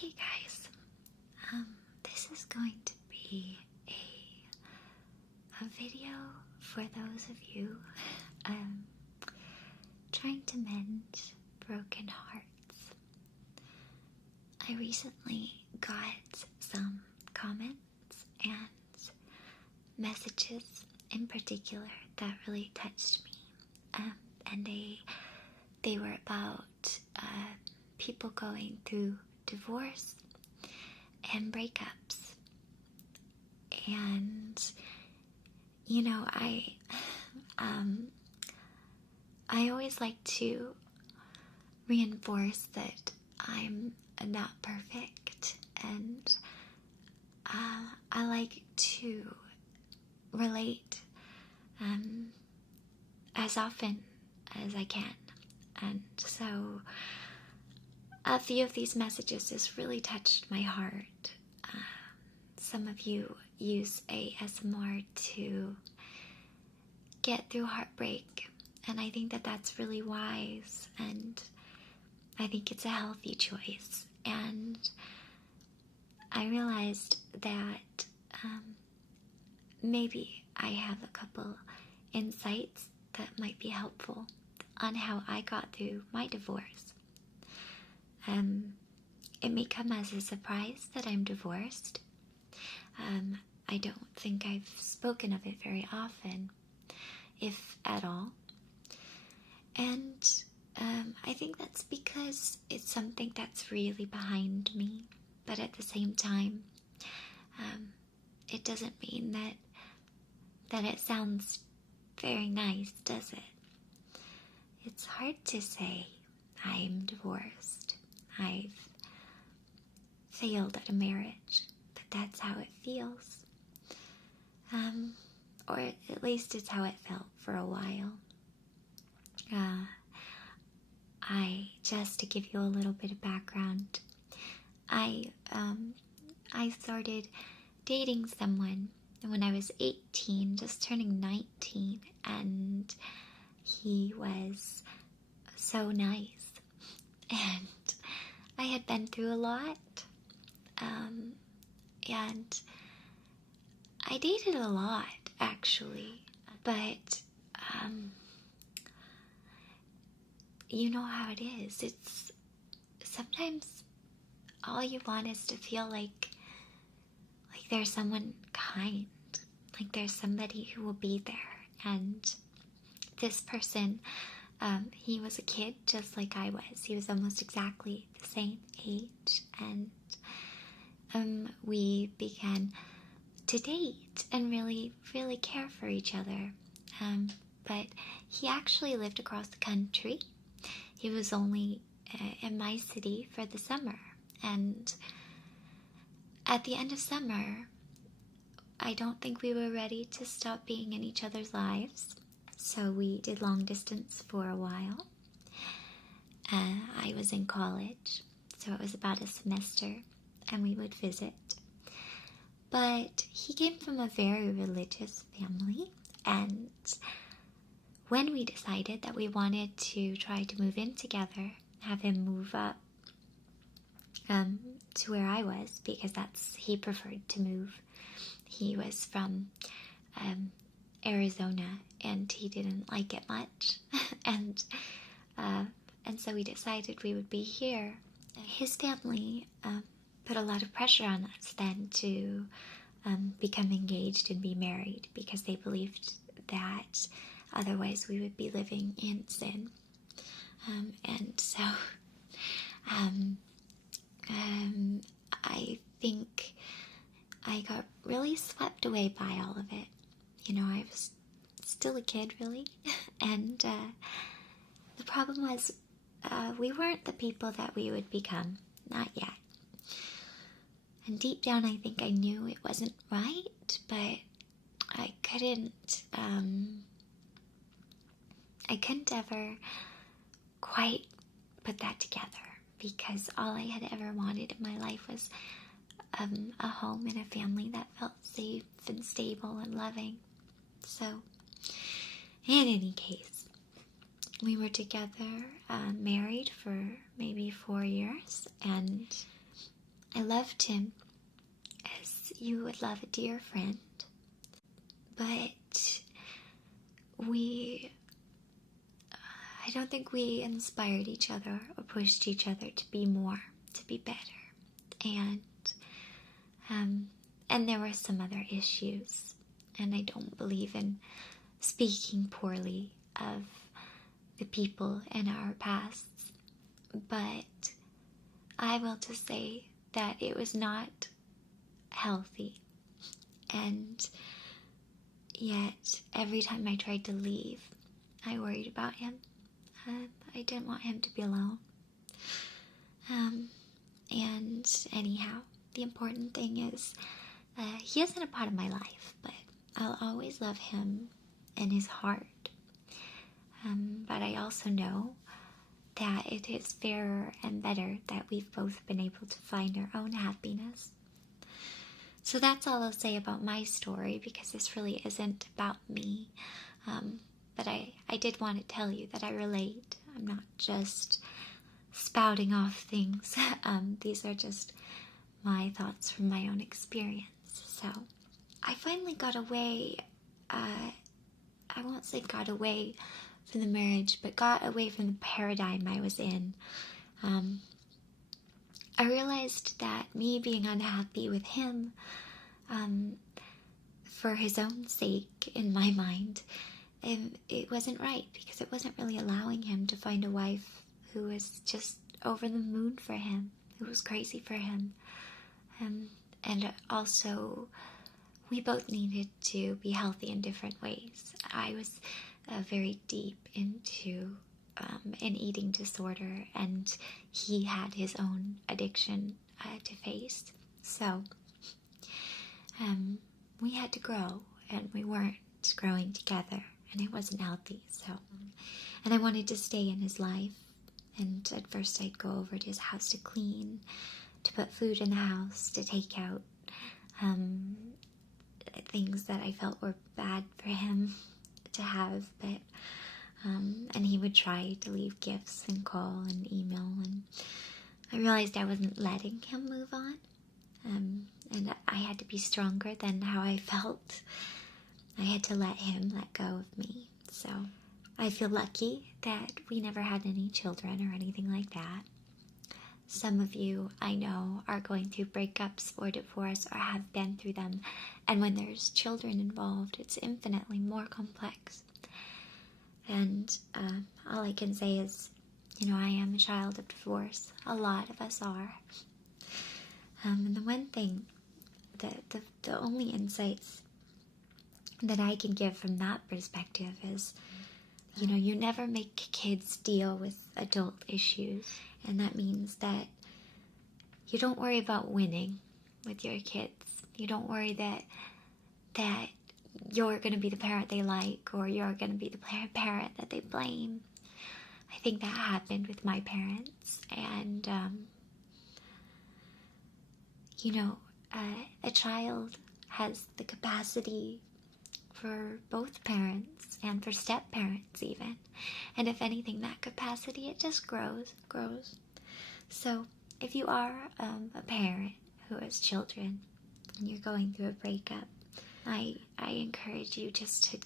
Hey guys, this is going to be a video for those of you trying to mend broken hearts. I recently got some comments and messages in particular that really touched me, and they were about people going through divorce and breakups. And you know, I always like to reinforce that I'm not perfect, and I like to relate as often as I can. And so a few of these messages just really touched my heart. Some of you use ASMR to get through heartbreak, and I think that that's really wise, and I think it's a healthy choice. And I realized that maybe I have a couple insights that might be helpful on how I got through my divorce. It may come as a surprise that I'm divorced. I don't think I've spoken of it very often, if at all. And I think that's because it's something that's really behind me. But at the same time, it doesn't mean that it sounds very nice, does it? It's hard to say I'm divorced. I've failed at a marriage, but that's how it feels. Or at least it's how it felt for a while. Just to give you a little bit of background, I started dating someone when I was 18, just turning 19, and he was so nice. And I had been through a lot, and I dated a lot, actually, but you know how it is. It's sometimes all you want is to feel like there's someone kind, like there's somebody who will be there. And this person, he was a kid just like I was. He was almost exactly the same age, and we began to date and really, really care for each other. But he actually lived across the country. He was only in my city for the summer, and at the end of summer, I don't think we were ready to stop being in each other's lives, so we did long distance for a while. I was in college, so it was about a semester, and we would visit. But he came from a very religious family, and when we decided that we wanted to try to move in together, have him move up to where I was, because he preferred to move. He was from Arizona, and he didn't like it much, and so we decided we would be here. His family put a lot of pressure on us then to become engaged and be married, because they believed that otherwise we would be living in sin. And so I think I got really swept away by all of it. You know, I was still a kid, really. And the problem was we weren't the people that we would become. Not yet. And deep down, I think I knew it wasn't right, but I couldn't ever quite put that together, because all I had ever wanted in my life was a home and a family that felt safe and stable and loving. So, in any case, we were together, married for maybe 4 years, and I loved him as you would love a dear friend, but I don't think we inspired each other or pushed each other to be more, to be better. And there were some other issues, and I don't believe in speaking poorly of the people in our pasts, but I will just say that it was not healthy, and yet every time I tried to leave, I worried about him. I didn't want him to be alone. And anyhow, the important thing is he isn't a part of my life, but I'll always love him in his heart. But I also know that it is fairer and better that we've both been able to find our own happiness. So that's all I'll say about my story, because this really isn't about me. But I did want to tell you that I relate. I'm not just spouting off things. These are just my thoughts from my own experience. So I finally got away. I won't say got away from the marriage, but got away from the paradigm I was in. I realized that me being unhappy with him, for his own sake, in my mind, it wasn't right, because it wasn't really allowing him to find a wife who was just over the moon for him, who was crazy for him. And also, we both needed to be healthy in different ways. I was very deep into an eating disorder, and he had his own addiction to face. So we had to grow, and we weren't growing together, and it wasn't healthy. So, and I wanted to stay in his life, and at first I'd go over to his house to clean, to put food in the house, to take out things that I felt were bad for him to have, but and he would try to leave gifts and call and email, and I realized I wasn't letting him move on, and I had to be stronger than how I felt. I had to let him let go of me. So I feel lucky that we never had any children or anything like that. Some of you, I know, are going through breakups or divorce or have been through them, and when there's children involved, it's infinitely more complex. And all I can say is, I am a child of divorce. A lot of us are. And the one thing, the only insights that I can give from that perspective is, you never make kids deal with adult issues. And that means that you don't worry about winning with your kids. You don't worry that you're going to be the parent they like, or you're going to be the parent that they blame. I think that happened with my parents. And, a child has the capacity for both parents and for step-parents even. And if anything, that capacity, it just grows. So if you are a parent who has children and you're going through a breakup, I encourage you just to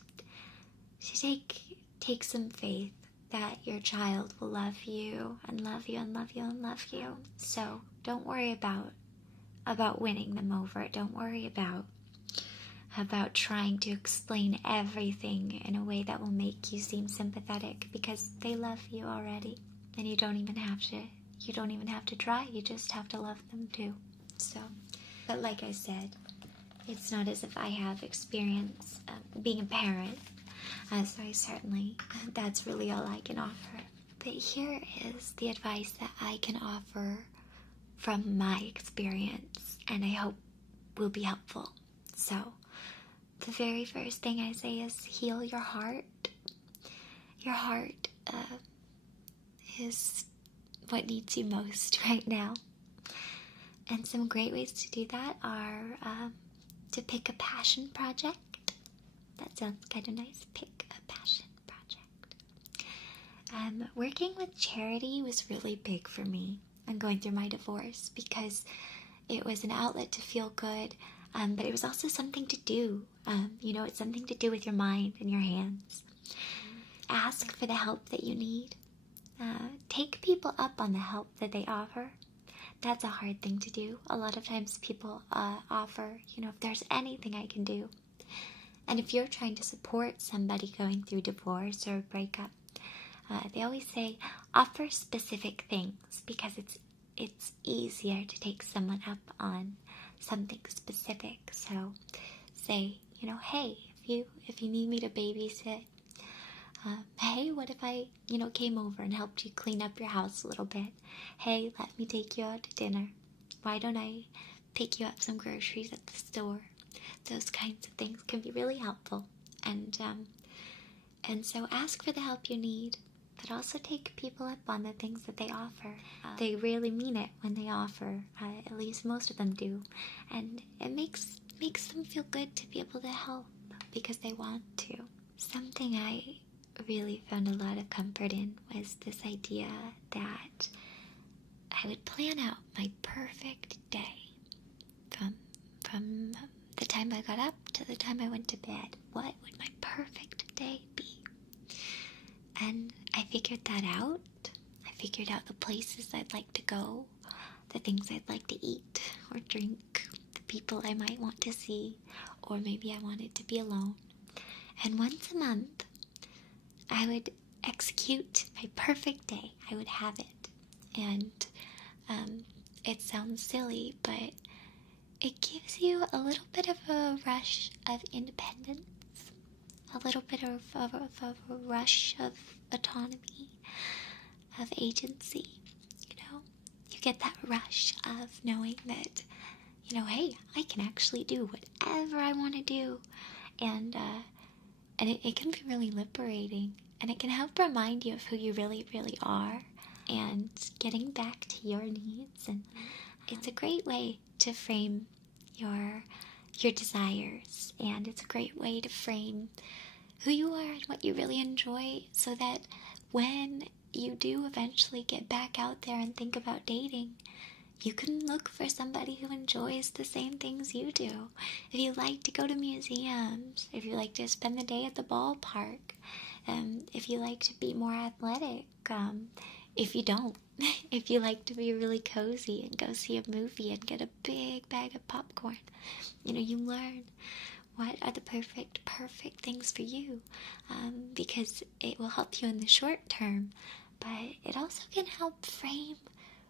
take some faith that your child will love you and love you and love you and love you. So don't worry about winning them over. Don't worry about trying to explain everything in a way that will make you seem sympathetic, because they love you already, and you don't even have to try. You just have to love them too. So, but like I said, it's not as if I have experience being a parent, so that's really all I can offer. But here is the advice that I can offer from my experience, and I hope will be helpful. So, the very first thing I say is heal your heart. Your heart is what needs you most right now. And some great ways to do that are to pick a passion project. That sounds kind of nice. Pick a passion project. Working with charity was really big for me and going through my divorce, because It was an outlet to feel good, but it was also something to do. It's something to do with your mind and your hands. Ask for the help that you need. Take people up on the help that they offer. That's a hard thing to do. A lot of times people offer, if there's anything I can do. And if you're trying to support somebody going through divorce or a breakup, they always say, offer specific things, because it's easier to take someone up on something specific. So say, hey, if you need me to babysit, hey, what if I, came over and helped you clean up your house a little bit? Hey, let me take you out to dinner. Why don't I pick you up some groceries at the store? Those kinds of things can be really helpful. And so ask for the help you need, but also take people up on the things that they offer. They really mean it when they offer. At least most of them do. And it makes them feel good to be able to help because they want to. Something I really found a lot of comfort in was this idea that I would plan out my perfect day from the time I got up to the time I went to bed. What would my perfect day be? And I figured that out. I figured out the places I'd like to go, the things I'd like to eat or drink, the people I might want to see, or maybe I wanted to be alone. And once a month, I would execute my perfect day. I would have it. And it sounds silly, but it gives you a little bit of a rush of independence, a little bit of a rush of autonomy, of agency. You get that rush of knowing that, hey, I can actually do whatever I want to do. And it can be really liberating, and it can help remind you of who you really, really are, and getting back to your needs. And it's a great way to frame your desires, and it's a great way to frame who you are and what you really enjoy, so that when you do eventually get back out there and think about dating, you can look for somebody who enjoys the same things you do. If you like to go to museums, if you like to spend the day at the ballpark, if you like to be more athletic, if you don't, if you like to be really cozy and go see a movie and get a big bag of popcorn, you learn what are the perfect things for you, because it will help you in the short term, but it also can help frame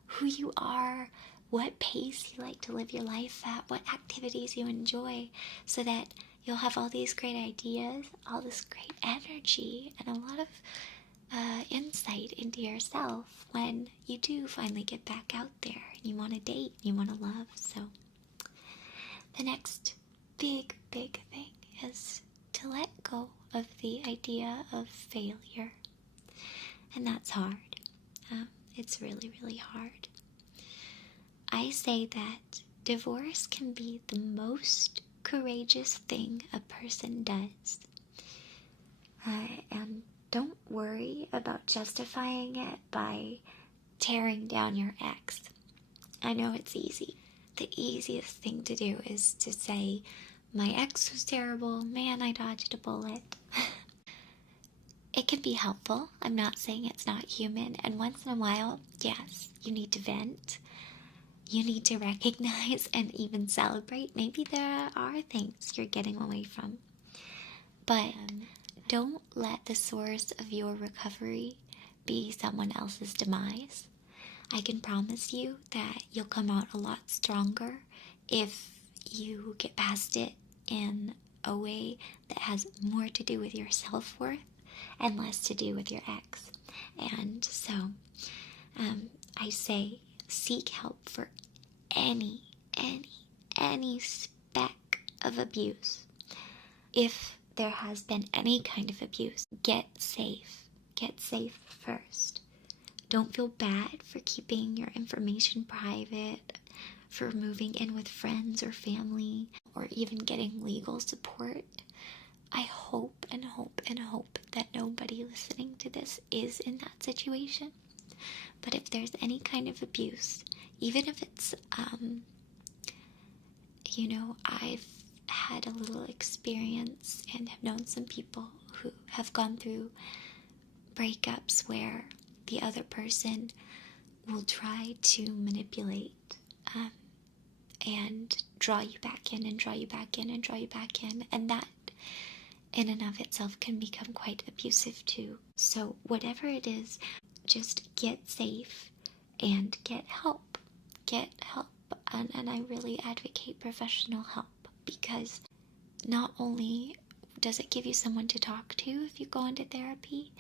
who you are, what pace you like to live your life at, what activities you enjoy, so that you'll have all these great ideas, all this great energy, and a lot of insight into yourself when you do finally get back out there and you want to date, you want to love. So the next big thing is to let go of the idea of failure, and that's hard. It's really, really hard. I say that divorce can be the most courageous thing a person does. And don't worry about justifying it by tearing down your ex. I know it's easy. The easiest thing to do is to say, my ex was terrible, man, I dodged a bullet. It can be helpful. I'm not saying it's not human. And once in a while, yes, you need to vent. You need to recognize and even celebrate. Maybe there are things you're getting away from. But don't let the source of your recovery be someone else's demise. I can promise you that you'll come out a lot stronger if you get past it in a way that has more to do with your self-worth and less to do with your ex. And so I say seek help for any speck of abuse. If there has been any kind of abuse, get safe. Get safe first. Don't feel bad for keeping your information private, for moving in with friends or family, or even getting legal support. I hope and hope and hope that nobody listening to this is in that situation. But if there's any kind of abuse, even if it's I've had a little experience and have known some people who have gone through breakups where the other person will try to manipulate and draw you back in and draw you back in and draw you back in, and that in and of itself can become quite abusive too. So whatever it is, just get safe and get help. Get help, and I really advocate professional help, because not only does it give you someone to talk to if you go into therapy,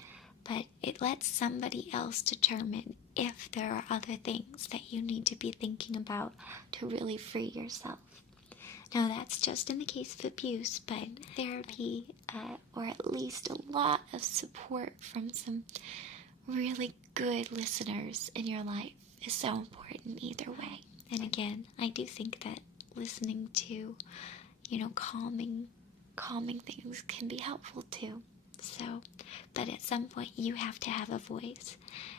but it lets somebody else determine if there are other things that you need to be thinking about to really free yourself. Now, that's just in the case of abuse, but therapy, or at least a lot of support from some really good listeners in your life, is so important either way. And again, I do think that listening to, calming things can be helpful too. So, but at some point you have to have a voice,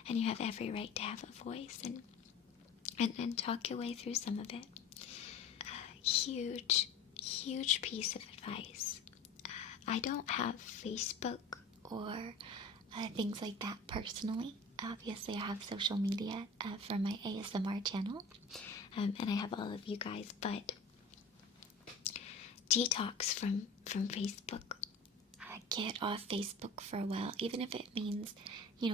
and you have every right to have a voice and talk your way through some of it. Huge piece of advice. I don't have Facebook or things like that personally. Obviously, I have social media for my ASMR channel, and I have all of you guys, but detox from Facebook. Get off Facebook for a while, even if it means,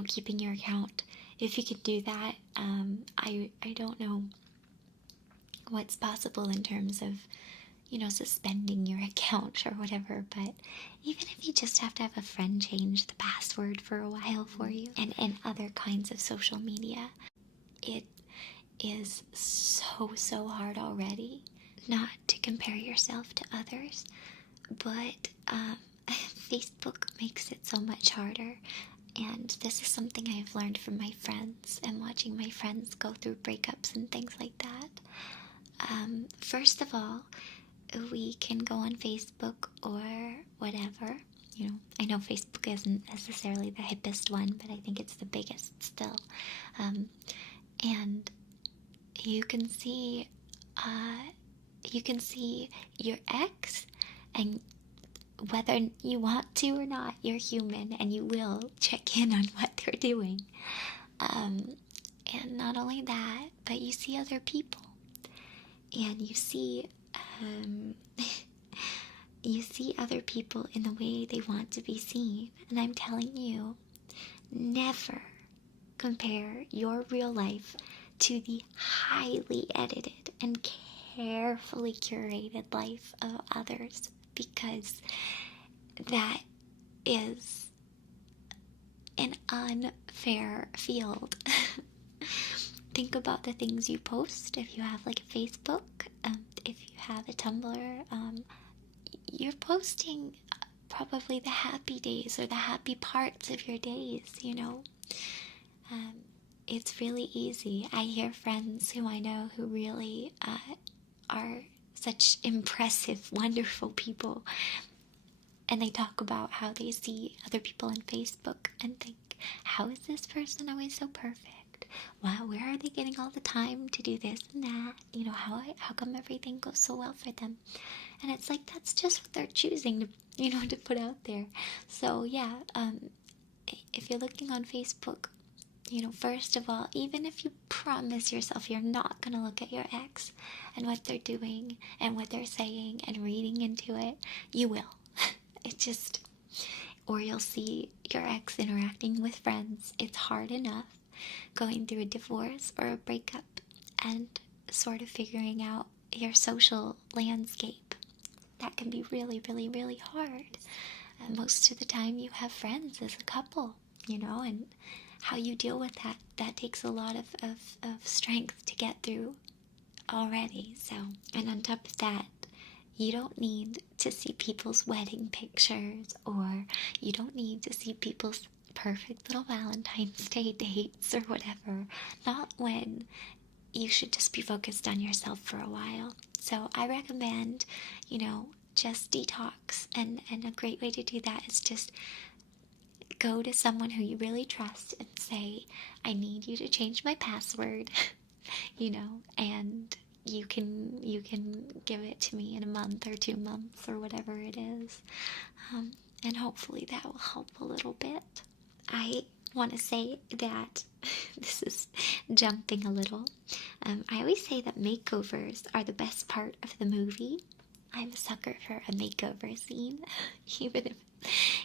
keeping your account. If you could do that, I don't know what's possible in terms of, suspending your account or whatever, but even if you just have to have a friend change the password for a while for you, and other kinds of social media, it is so hard already not to compare yourself to others, but Facebook makes it so much harder. And this is something I've learned from my friends and watching my friends go through breakups and things like that. First of all, we can go on Facebook or whatever. I know Facebook isn't necessarily the hippest one, but I think it's the biggest still. And you can see your ex, and whether you want to or not, you're human, and you will check in on what they're doing. And not only that, but you see other people, and you see other people in the way they want to be seen. And I'm telling you, never compare your real life to the highly edited and carefully curated life of others, because that is an unfair field. Think about the things you post. If you have like a Facebook, if you have a Tumblr, you're posting probably the happy days or the happy parts of your days, It's really easy. I hear friends who I know who really are such impressive, wonderful people, and they talk about how they see other people on Facebook and think, how is this person always so perfect? Wow, where are they getting all the time to do this and that? How come everything goes so well for them? And it's like, that's just what they're choosing to, to put out there. So yeah, if you're looking on Facebook, first of all, even if you promise yourself you're not going to look at your ex and what they're doing and what they're saying and reading into it, you will. Or you'll see your ex interacting with friends. It's hard enough going through a divorce or a breakup and sort of figuring out your social landscape. That can be really, really, really hard. And most of the time you have friends as a couple, and how you deal with that takes a lot of strength to get through already. So, and on top of that, you don't need to see people's wedding pictures, or you don't need to see people's perfect little Valentine's Day dates or whatever. Not when you should just be focused on yourself for a while. So I recommend, just detox, and a great way to do that is just go to someone who you really trust and say, I need you to change my password, and you can give it to me in a month or 2 months or whatever it is, and hopefully that will help a little bit. I want to say that this is jumping a little. I always say that makeovers are the best part of the movie. I'm a sucker for a makeover scene, even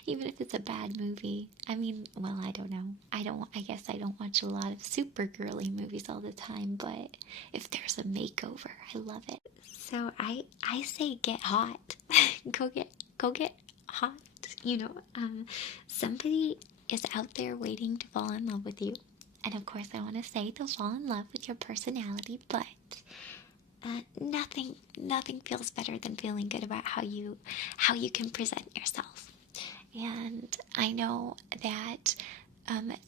if it's a bad movie. I mean, well, I don't know. I guess I don't watch a lot of super girly movies all the time, but if there's a makeover, I love it. So I say get hot. go get hot. Somebody is out there waiting to fall in love with you. And of course, I want to say they'll fall in love with your personality, but nothing feels better than feeling good about how you can present yourself. And I know that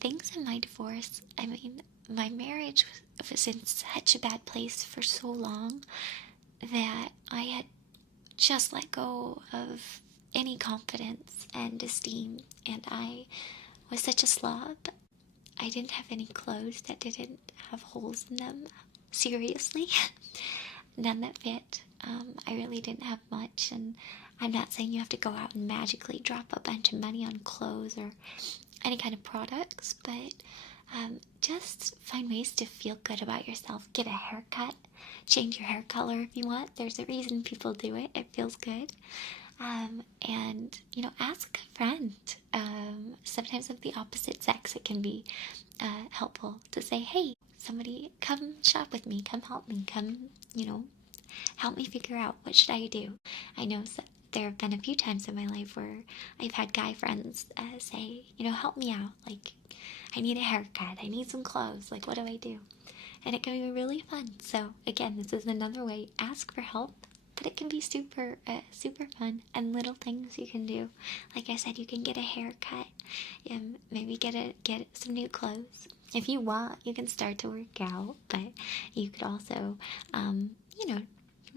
things in my divorce, I mean, my marriage was in such a bad place for so long that I had just let go of any confidence and esteem, and I was such a slob. I didn't have any clothes that didn't have holes in them. Seriously. None that fit. I really didn't have much, and I'm not saying you have to go out and magically drop a bunch of money on clothes or any kind of products, but just find ways to feel good about yourself. Get a haircut. Change your hair color if you want. There's a reason people do it. It feels good. And, ask a friend. Sometimes of the opposite sex, it can be helpful to say, hey, somebody come shop with me, come help me, come, help me figure out what should I do. I know there have been a few times in my life where I've had guy friends say, help me out, like, I need a haircut, I need some clothes, like, what do I do? And it can be really fun. So again, this is another way, ask for help, but it can be super fun, and little things you can do. Like I said, you can get a haircut, and maybe get some new clothes. If you want, you can start to work out, but you could also,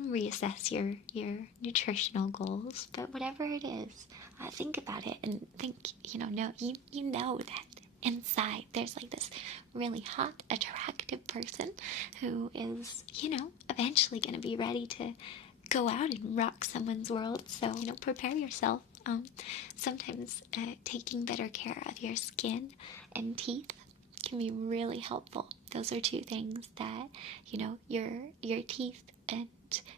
reassess your nutritional goals. But whatever it is, think about it and think, you know that inside there's like this really hot, attractive person who is, eventually going to be ready to go out and rock someone's world. So, prepare yourself. Sometimes taking better care of your skin and teeth can be really helpful. Those are two things that, your teeth and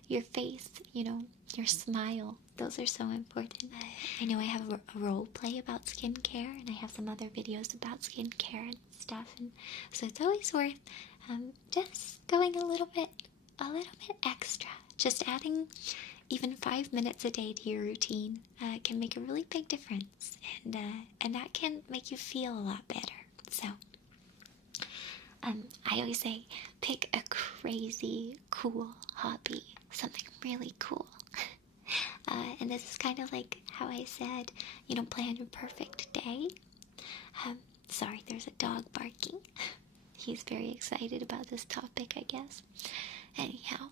your face, your smile, those are so important. I know I have a role play about skincare, and I have some other videos about skincare and stuff, and so it's always worth just going a little bit extra. Just adding even 5 minutes a day to your routine can make a really big difference, and that can make you feel a lot better. So I always say, pick a crazy cool hobby, something really cool. And this is kind of like how I said, plan your perfect day. Sorry, there's a dog barking. He's very excited about this topic, I guess. Anyhow,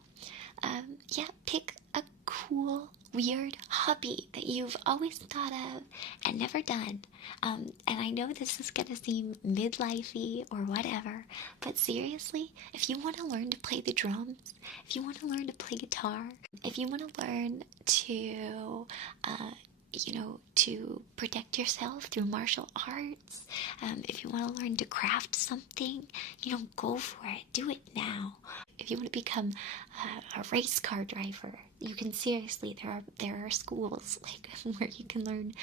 pick a cool, weird hobby that you've always thought of and never done. And I know this is gonna seem midlifey or whatever, but seriously, if you want to learn to play the drums, if you want to learn to play guitar, if you want to learn to to protect yourself through martial arts, if you want to learn to craft something, go for it. Do it now. If you want to become a race car driver, you can seriously, there are schools like where you can learn,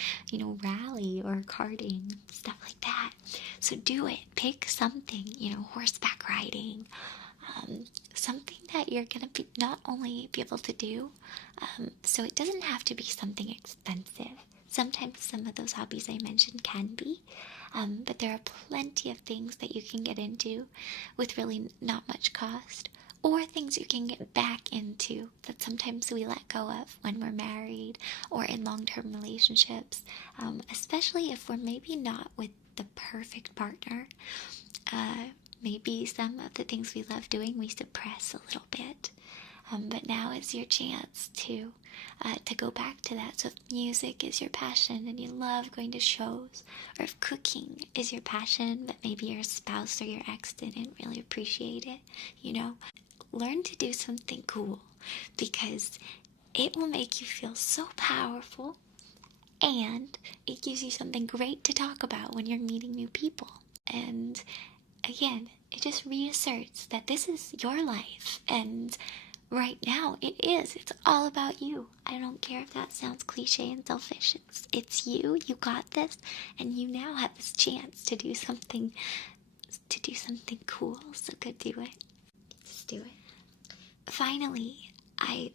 rally or karting, stuff like that. So do it. Pick something, horseback riding, something that you're going to not only be able to do, so it doesn't have to be something expensive. Sometimes some of those hobbies I mentioned can be, but there are plenty of things that you can get into with really not much cost, or things you can get back into that sometimes we let go of when we're married or in long-term relationships, especially if we're maybe not with the perfect partner. Maybe some of the things we love doing we suppress a little bit, but now is your chance to go back to that. So if music is your passion and you love going to shows, or if cooking is your passion but maybe your spouse or your ex didn't really appreciate it, learn to do something cool, because it will make you feel so powerful, and it gives you something great to talk about when you're meeting new people. And again, it just reasserts that this is your life, and right now it's all about you. I don't care if that sounds cliche and selfish. It's you got this, and you now have this chance to do something cool. So go do it. Just do it. Finally, I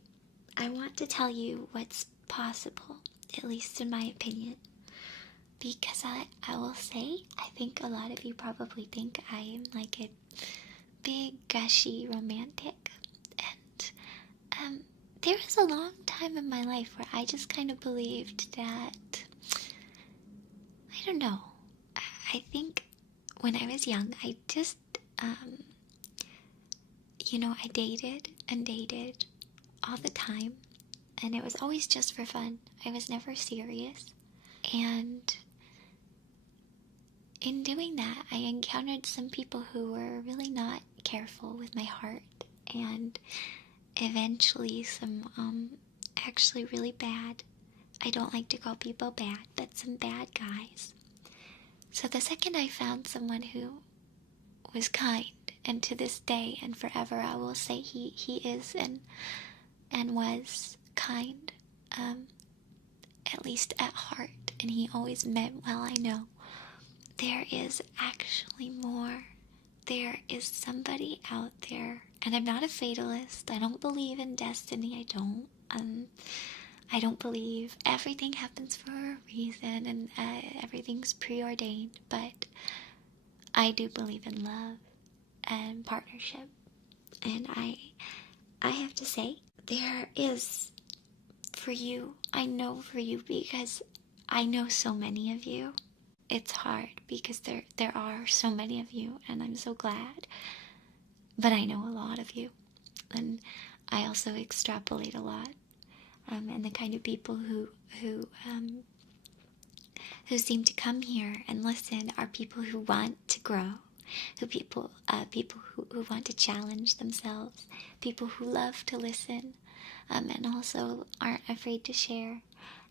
want to tell you what's possible, at least in my opinion, because I will say, I think a lot of you probably think I am like a big, gushy romantic, and there was a long time in my life where I just kind of believed that, I don't know, I think when I was young, I just, I dated and dated all the time, and it was always just for fun. I was never serious, and in doing that, I encountered some people who were really not careful with my heart, and eventually some, actually really bad, I don't like to call people bad, but some bad guys. So the second I found someone who was kind, and to this day and forever I will say he is and was kind, at least at heart, and he always meant well, I know. There is actually more. There is somebody out there, and I'm not a fatalist. I don't believe in destiny. I don't believe everything happens for a reason, and everything's preordained, but I do believe in love and partnership. And I have to say, there is for you. I know for you, because I know so many of you. It's hard because there are so many of you, and I'm so glad. But I know a lot of you, and I also extrapolate a lot. And the kind of people who seem to come here and listen are people who want to grow, people who want to challenge themselves, people who love to listen, and also aren't afraid to share,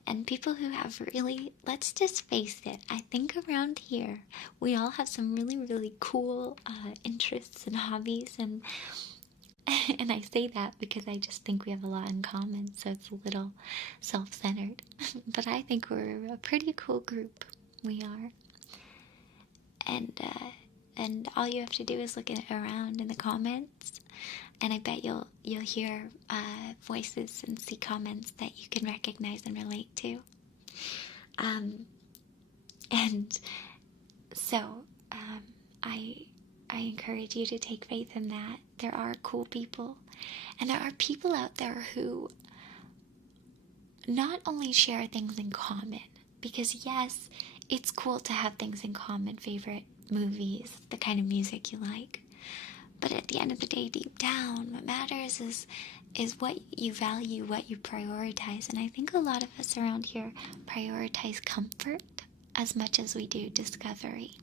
and people who have really, let's just face it, I think around here we all have some really, really cool interests and hobbies, and I say that because I just think we have a lot in common, so it's a little self-centered. But I think we're a pretty cool group. We are. And all you have to do is look around in the comments, and I bet you'll hear voices and see comments that you can recognize and relate to. And so I encourage you to take faith in that. There are cool people, and there are people out there who not only share things in common, because yes, it's cool to have things in common, favorite movies, the kind of music you like, but at the end of the day, deep down, what matters is what you value, what you prioritize. And I think a lot of us around here prioritize comfort as much as we do discovery.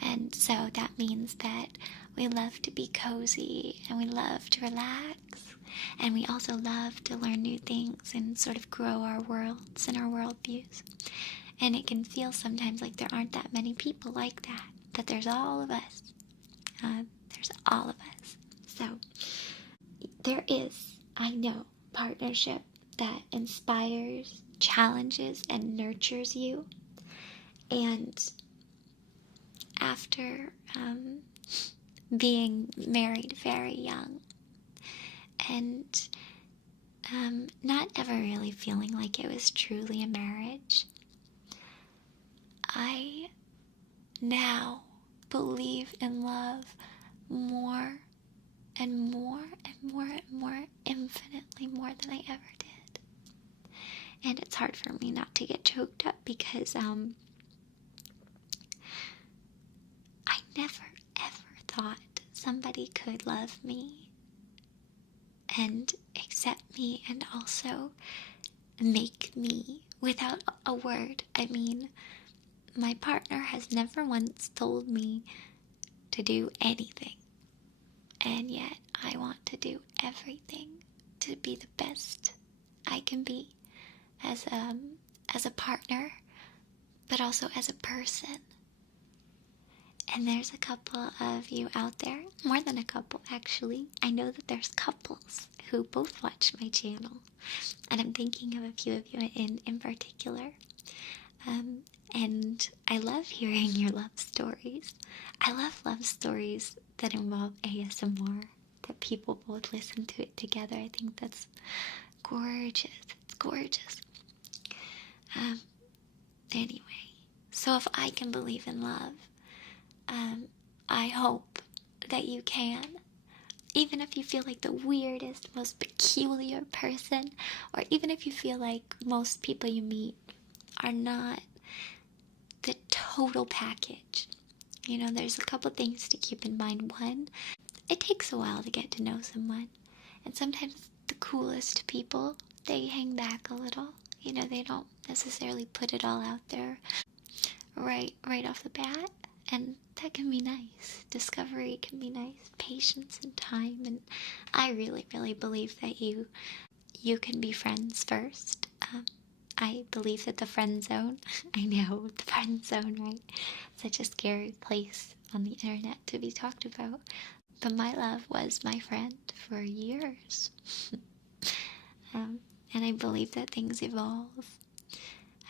And so that means that we love to be cozy, and we love to relax, and we also love to learn new things and sort of grow our worlds and our worldviews. And it can feel sometimes like there aren't that many people like that, but there's all of us. There's all of us. So there is, I know, partnership that inspires, challenges, and nurtures you. And after being married very young, and not ever really feeling like it was truly a marriage, I now believe in love more and more and more and more, infinitely more than I ever did. And it's hard for me not to get choked up, because I never ever thought somebody could love me and accept me and also make me without a word. I mean, my partner has never once told me to do anything. and yet I want to do everything to be the best I can be as a partner, but also as a person. And there's a couple of you out there, more than a couple actually. I know that there's couples who both watch my channel, and I'm thinking of a few of you in particular. And I love hearing your love stories. I love love stories that involve ASMR, that people both listen to it together. I think that's gorgeous. It's gorgeous. Anyway, so if I can believe in love, I hope that you can. Even if you feel like the weirdest, most peculiar person, or even if you feel like most people you meet are not the total package. You know, there's a couple things to keep in mind. One, it takes a while to get to know someone. And sometimes the coolest people, they hang back a little. You know, they don't necessarily put it all out there right off the bat. And that can be nice. Discovery can be nice. Patience and time. And I really, really believe that you can be friends first. I believe that the friend zone, I know, the friend zone, right? Such a scary place on the internet to be talked about. But my love was my friend for years. And I believe that things evolve.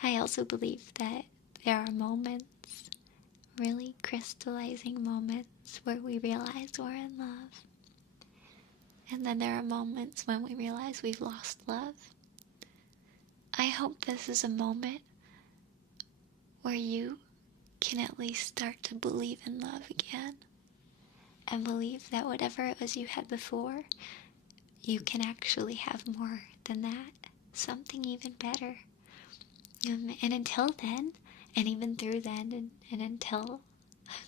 I also believe that there are moments, really crystallizing moments, where we realize we're in love. And then there are moments when we realize we've lost love. I hope this is a moment where you can at least start to believe in love again. And believe that whatever it was you had before, you can actually have more than that. Something even better. And until then, and even through then, and until,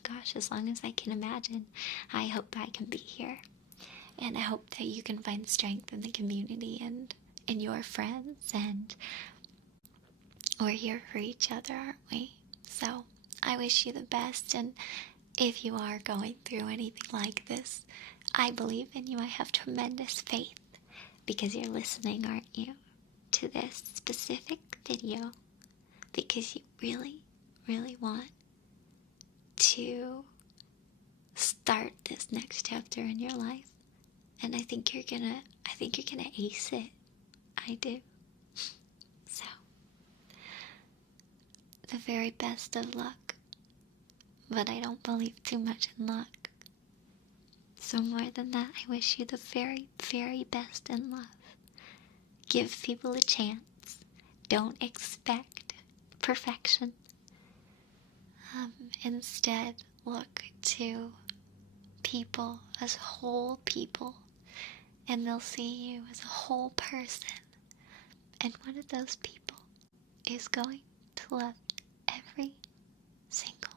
gosh, as long as I can imagine, I hope I can be here. And I hope that you can find strength in the community and in your friends, and we're here for each other, aren't we? So I wish you the best, and if you are going through anything like this, I believe in you. I have tremendous faith, because you're listening, aren't you, to this specific video, because you really, really want to start this next chapter in your life. And I think you're gonna ace it. I do. So, the very best of luck. But I don't believe too much in luck. So more than that, I wish you the very, very best in love. Give people a chance. Don't expect perfection. Instead, look to people as whole people, and they'll see you as a whole person. And one of those people is going to love every single